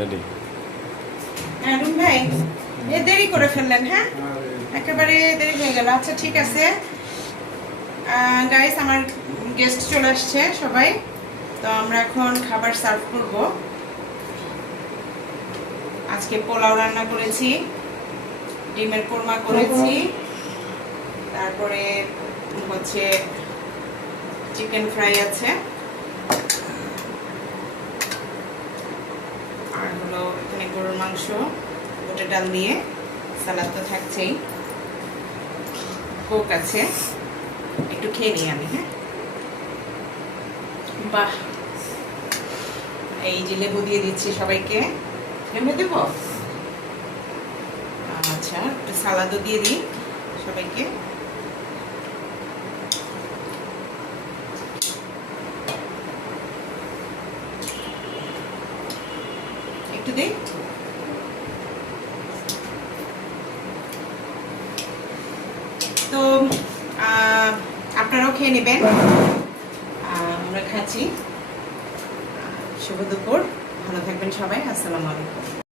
Ready. হ্যাঁ room ভাই, দেরি করে ফেললেন। হ্যাঁ একেবারে দেরি হয়ে গেল। আচ্ছা ঠিক আছে গাইস, আমার গেস্ট চলে আসছে সবাই, তো আমরা এখন খাবার সার্ভ করব। আজকে পোলাও রান্না করেছি, ডিমের কোরমা করেছি, তারপরে হচ্ছে চিকেন ফ্রাই আছে, আর হলো এখানে গরুর মাংস, গোটা ডাল দিয়ে, সালাদ তো থাকছেই, কোক আছে। একটু খেয়ে নিই আমি। হ্যাঁ বাহ, এই যে লেবু দিয়ে দিচ্ছি সবাইকে। লেবু দেব? আচ্ছা, একটু সালাদও দিয়ে দিই সবাইকে। একটু দিই। তো আপনারাও খেয়ে নেবেন, আমরা খাচ্ছি। শুভ দুপুর, ভালো থাকবেন সবাই। আসসালামু আলাইকুম।